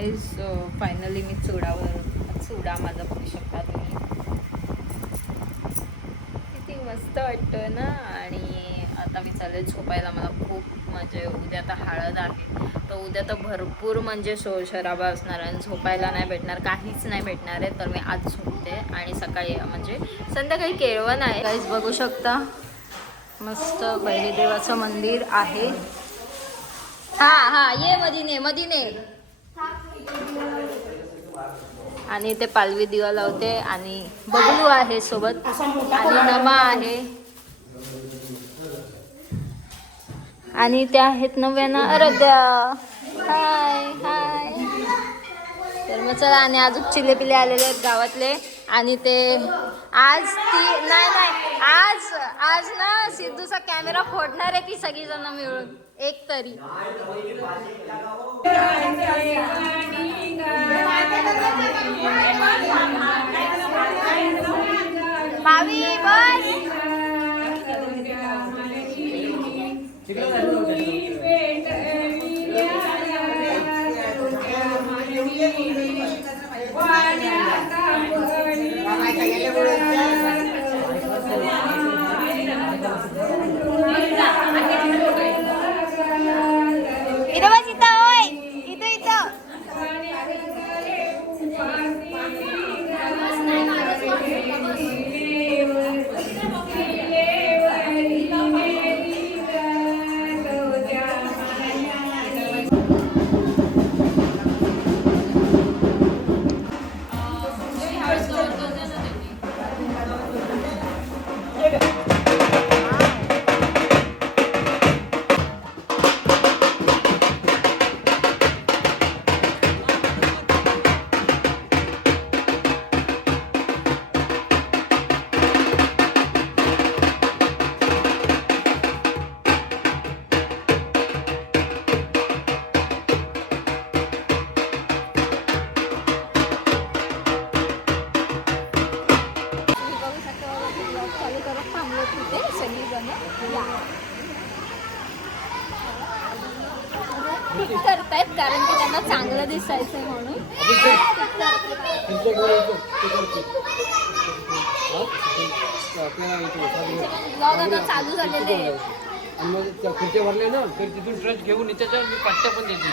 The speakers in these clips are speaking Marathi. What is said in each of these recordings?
गाईज फायनली मी चुडा माझा बघू शकता तुम्ही, किती मस्त वाटतं ना. आणि आता मी चालले झोपायला. मला खूप म्हणजे उद्या आता हळद आहे, तर उद्या तर भरपूर म्हणजे शोरशराबा असणार आणि झोपायला नाही भेटणार, काहीच नाही भेटणार आहे. तर मी आज झोपते आणि सकाळी म्हणजे संध्याकाळी केळवण आहे गाईज, बघू शकता. मस्त बैरी देवाचं मंदिर आहे. हा ये मदीने आणि ते पालवी दिवा लावते आणि बबलू आहे सोबत आणि नमा आहे आणि त्या आहेत नव्याना आराध्या. हाय हाय. तर मग चला. आणि अजून चिले पिले आलेले आहेत गावातले. आणि ते आज ती नाही आज ना सिद्धूचा कॅमेरा फोडणार आहे ती सगळीजण मिळून एक तरी. भावी बस. करतायत कारण की त्यांना चांगलं दिसायचं म्हणून. चालू झालेले खुर्च्या भरले ना, तर तिथून ट्रस्ट घेऊन त्याच्यावर मी पट्ट्या पण देते.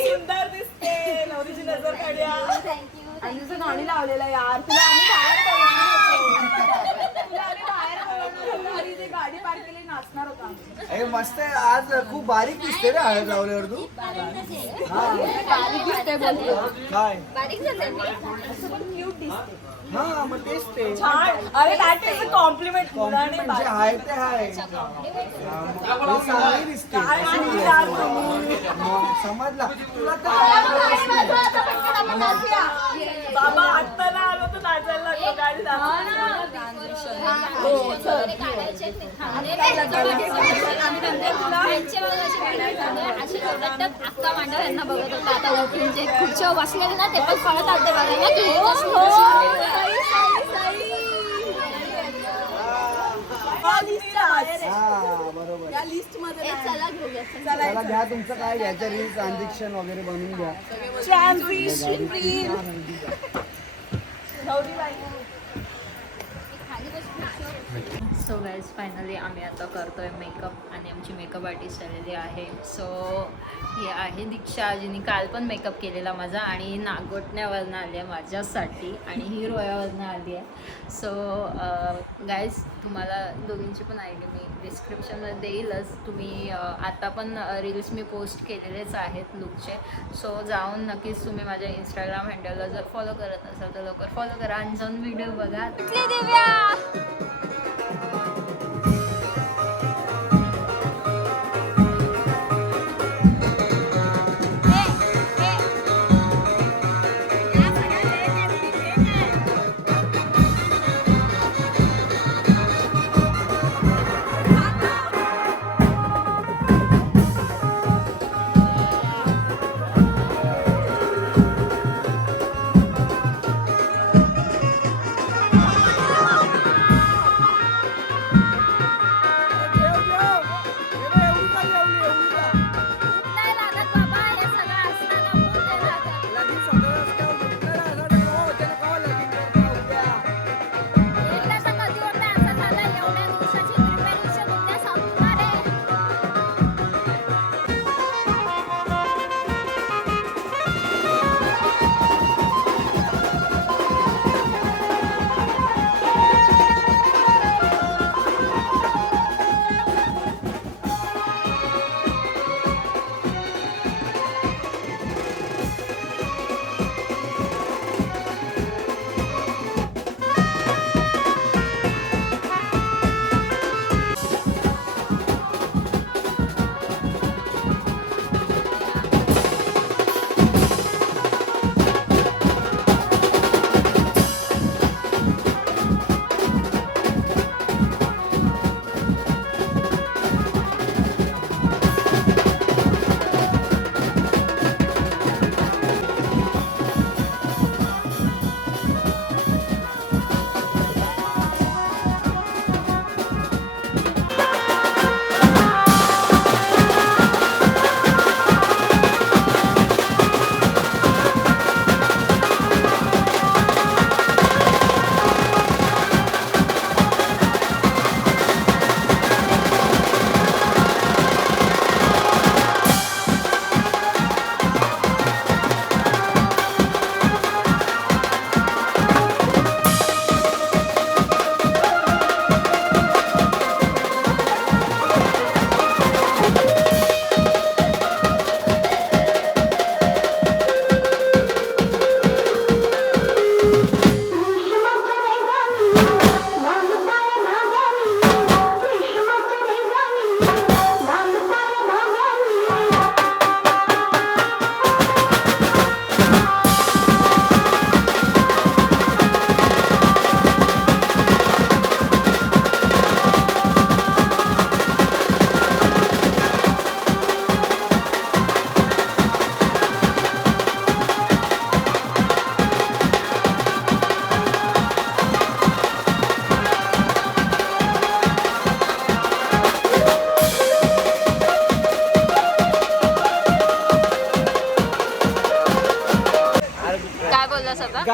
सुंदर दिसते. नवरीची नजर काढूया. आणि तुझं गाणी लावलेलं यार. तुला आम्ही बाहेर गाडी पार्क केली नाचणार होता. मस्त आहे. आज खूप बारीक दिसते रे हळद लावल्यावर तू. बारीक दिसते बोलतो. काय बारीक झालं क्यूट दिसते. हा मग तेच ते छान. अरे that is a compliment. Compliment जे आहे ते आहे. चांगली दिसते. समजला तुला तर. बाबा आत्ता ना आलो तर नाचायला लागलो. गाडी अक्का मांडव यांना बघत होता. आता उठून जे खुर्चीवर बसलेले ना ते पण कळत आले बघायला की चला घ्या तुमचं काय घ्यायचं रील ट्रान्झॅक्शन वगैरे बनवून घ्या. सो गाईज फायनली आम्ही आता करतोय मेकअप आणि आमची मेकअप आर्टिस्ट आलेली आहे. सो ही आहे दीक्षा, जिने काल पण मेकअप केलेला माझा आणि नागोटण्यावरनं आली आहे माझ्यासाठी आणि ही रोयावरनं आली आहे. सो गाईज तुम्हाला दोघींची पण आय डी मी डिस्क्रिप्शनमध्ये देईलच. तुम्ही आता पण रील्स मी पोस्ट केलेलेच आहेत लुकचे. सो जाऊन नक्कीच तुम्ही माझ्या इंस्टाग्राम हँडलला जर फॉलो करत असाल तर लवकर फॉलो करा आणि जाऊन व्हिडिओ बघा. दिव्या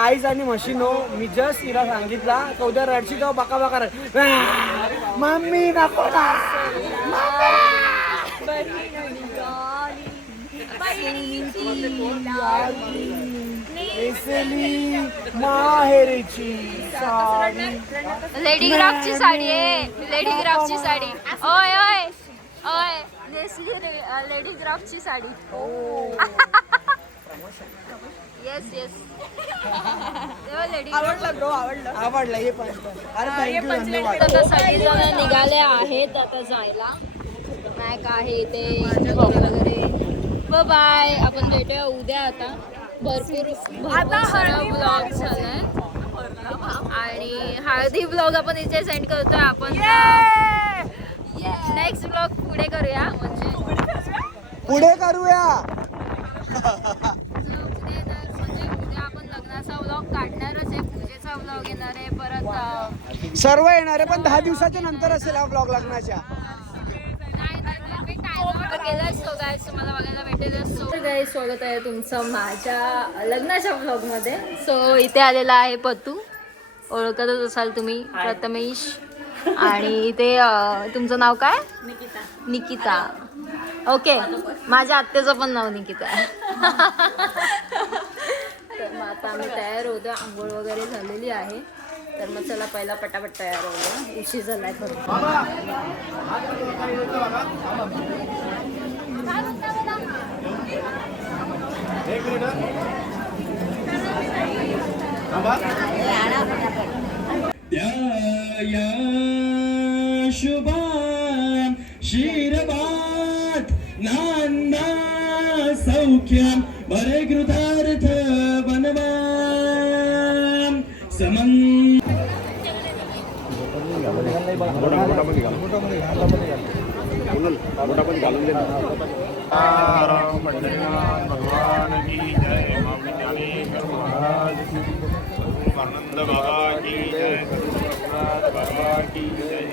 गाईज आणि म्हशीनो, मी जस्ट तिला सांगितला चौदा रडशी तेव्हा बका बका रड मम्मी नको ना इसली माहेरची साडी. लेडी ग्राफची साडी आहे, लेडी ग्राफची साडी. ओय ओय ओय नेसली लेडी ग्राफची साडी. Yes yes. लेडी आवडला हे पण. अरे थँक्यू, धन्यवाद. आता सगळेजण निघाले आहेत आता जायला. मॅक आहे इथे वगैरे. बाय. आपण भेटूया उद्या. आता भरपूर सारा ब्लॉग झालाय आणि हळदी ब्लॉग आपण इथे सेंड करतोय. आपण नेक्स्ट ब्लॉग पुढे करूया, म्हणजे पुढे करूया. म्हणजे उद्या आपण लग्नाचा ब्लॉग काढणारच आहे, पूजेचा ब्लॉग येणार आहे परत. सर्व येणार आहे पण 10 दिवसाच्या नंतर असेल हा ब्लॉग लग्नाच्या. तुम्हाला बघायला भेटेल. सो गाईस, स्वागत आहे तुमचं माझ्या लग्नाच्या ब्लॉगमध्ये. सो इथे आलेला आहे पतू, ओळखतच असाल तुम्ही, प्रथमेश. आणि इथे तुमचं नाव काय? निकिता. ओके, माझ्या आत्याचं पण नाव निकिता आहे. तर मग आता आम्ही तयार होतो, आंघोळ वगैरे झालेली आहे. तर मग चला पहिला पटापट तयार होऊया, उशीर झालाय खरं. शुभम शीरबात नांदा सौख्यम बरे कृतार्थ बनवाम समं. भगवान की जय. आनंद बाबा की जय. बाबा की जय.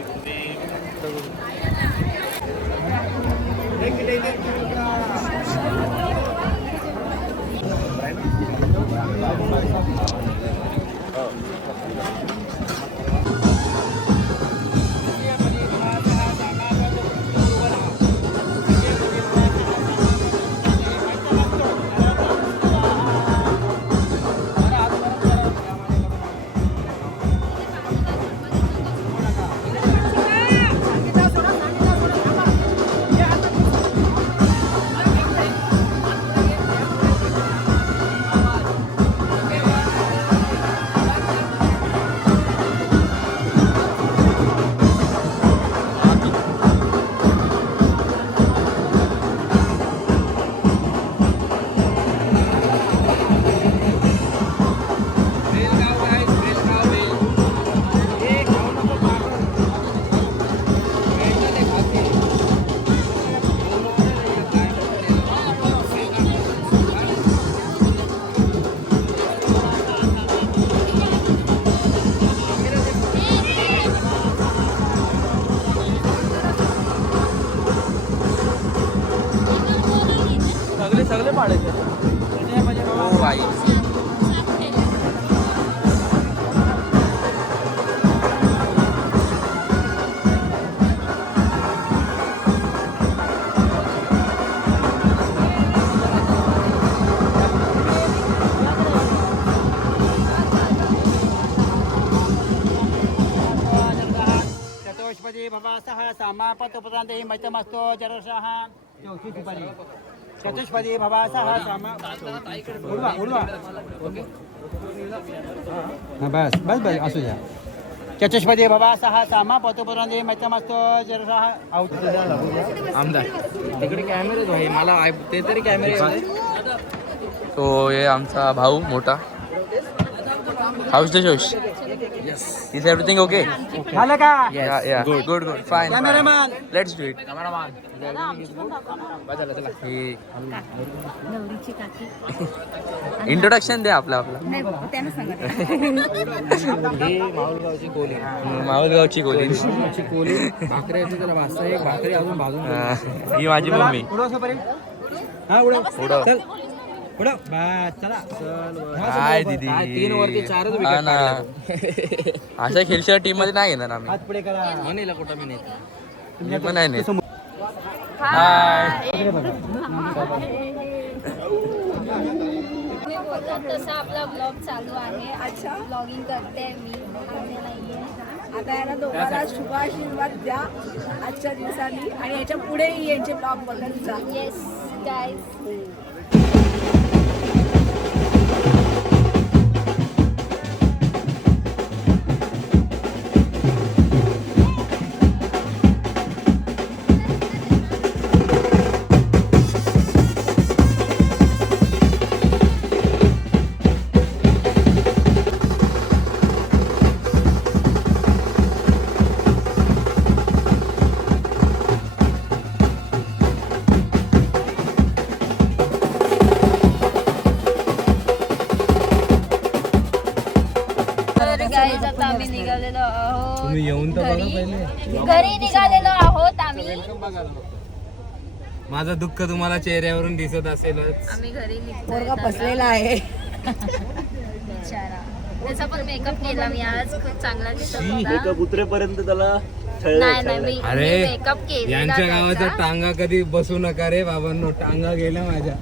सगळे पाडायचे. हो आई. चतुष्पदी भवा सह समापतोपदान्ते मैतमस्तो जरसः. चतुष्पदी भवा सह समा. बस बस बस असू द्या. चतुष्पदी भवा सह समापतोपदान्ते मैतमस्तो जरसः. आमदार तिकडे कॅमेरे आहे, मला ते तरी कॅमेरे. तो हे आमचा भाऊ मोठा. How's the show. Is everything okay? झालं का? Yeah. Good. Fine. Cameraman. Let's do it. Cameraman. Introduction द्या आपला. माऊलगावची कोली. माऊलगावची कोली. भाकरी येते त्याला वाजता एक भाकरी अजून भाजून. ही माझी मम्मी. हा उडव. उडव. चल पुढं बस चला काय दीदी 3 वरती 4च हा विकेट ना अशा खेळच्या टीम मध्ये नाही येणार आम्ही हात पुढे करा म्हणेल कुठं मी नाही मी पण नाही नेत. तुम्ही बोललात तसा आपला ब्लॉग चालू आहे. अच्छा, ब्लॉगिंग करते मी. आता यांना दोघांना शुभाशीर्वाद द्या आजच्या दिवसांनी आणि याच्या पुढेही यांचे ब्लॉग बघत जा. Yes guys. गाईज आता आम्ही निघालेलो आहोत. घरी निघालेलो आहोत आम्ही. माझं दुःख तुम्हाला चेहऱ्यावरून दिसत असेलच. आम्ही घरी पोरगा निघतो. फसलेला आहे. बिचारा. त्याचा पण मेकअप केला मी आज. खूप चांगला दिसत होता. उतरेपर्यंत त्याला नाही मी अरे, मेकअप केला यांच्या गावाच्या टांगा कधी बसू नका रे बाबांनो. टांगा गेल्या माझ्या.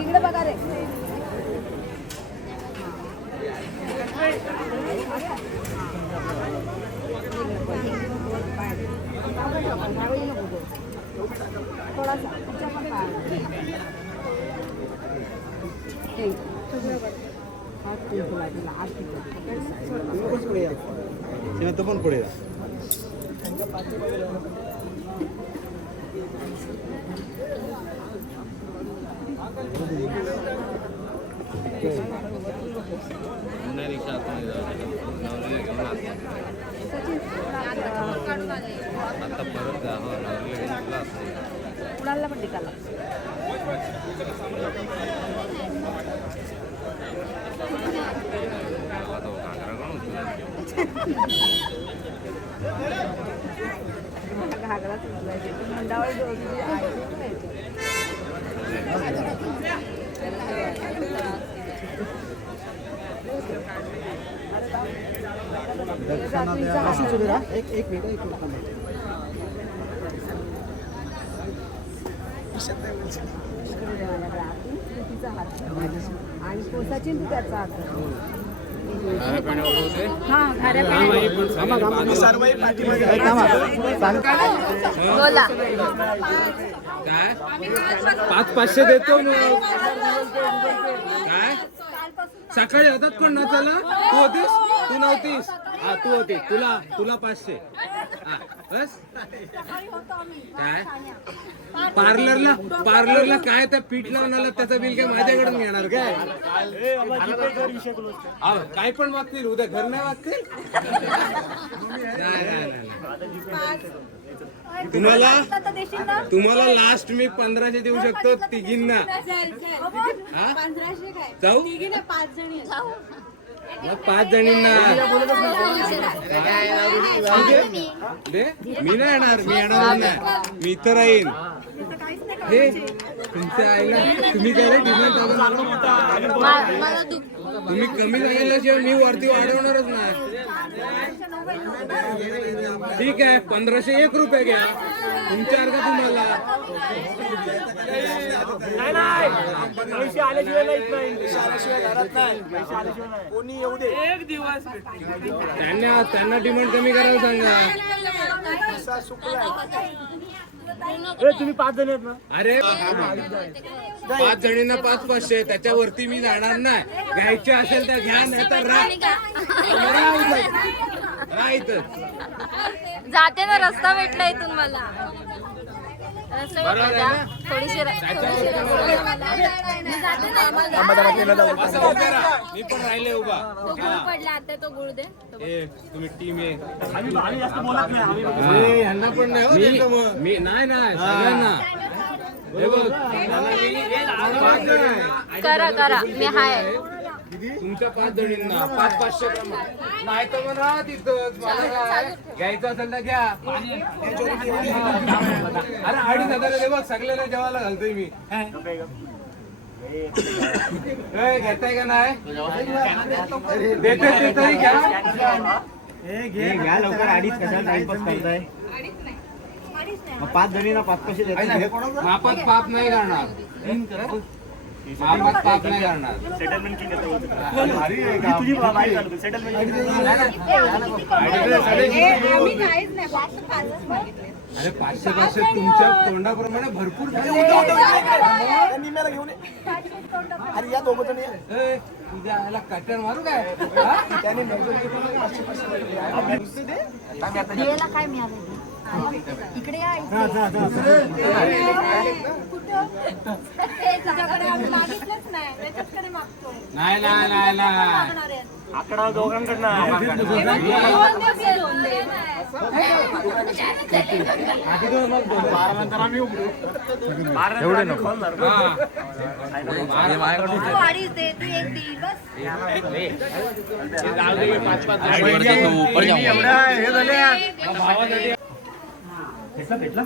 इकडे बघा रे. तो पण पुढे कुणाला पण टिकाला. घागरा मंडावळ एक मिनिट आणि सचिन तू त्याचा हात. बोला. काय 500 देतो मग. काय सकाळी होतात पण नाचायला. तू होतीस तू नव्हतीस. हा तू होती. तुला 500. हा बस. काय पार्लरला काय त्या पीठ लावण्याला त्याचं बिल काय माझ्याकडून घेणार काय. काय पण मागतील उद्या घर नाही मागतील. तुम्हाला लास्ट मी 1500 देऊ शकतो तिघींना. जाऊ मग 5 जणींना दे. मी नाही येणार. मी येणार नाही. मी इथं राहीन. हे तुमच्या आईला तुम्ही काय रे डिमांड तुम्ही कमी सांगितल्याशिवाय मी वरती वाढवणारच नाही. ठीक आहे 1501 रुपये घ्या तुमच्या अर्धा तुम्हाला. नाही पैसे आल्याशिवाय नाहीत नाही पैसे आल्याशिवाय घरात नाही पैसे आल्याशिवाय नाही कोणी येऊ दे एक दिवस त्यांना डिमांड कमी करायला सांगा. तुम्ही 5 जण आहेत ना. अरे 5 जणींना 500 त्याच्यावरती मी जाणार नाही. घ्यायचे असेल तर घ्या नाही तर राहायचं. जाते ना रस्ता भेटला इथून मला. रस्ता भेटला का? थोडीशी मी पण राहिले उभा. तो गुळ पडला आता तो गुळ दे. तुम्ही टीम आहे. आम्ही जास्त बोलत नाही आम्ही ह्यांना पण नाही मी नाही सगळ्यांना. हे बघ करा करा मी हाय. तुमच्या 5 जणींना 500 नाही तर मग राहा तिथंच. मला काय घ्यायचं असेल तर घ्या. अरे 2500 दे बघ सगळ्याला जेवायला घालतोय मी. घेताय का नाही देते ते तरी घ्या. घ्या लवकर 2.5 कशाला टाइमपास करताय 5 जणींना 500 देतात मापात पाप नाही करणार. मापात पाप नाही करणार. सेटलमेंट किंग तुझी बाई चालू सेटलमेंट अरे 500 तुमच्या तोंडाप्रमाणे भरपूर निम्याला घेऊन ये. अरे या दोघं जण तुझ्या आला कटर मारू काय. त्याने काय मिळालं इकडे या मागितलंच नाही त्याच्याकडे मागतोय. नाही नाही नाही नाही आकडा दोघांकडनं आहे. एवढे नको वाढीच दे तू एक दिल बस. भेटला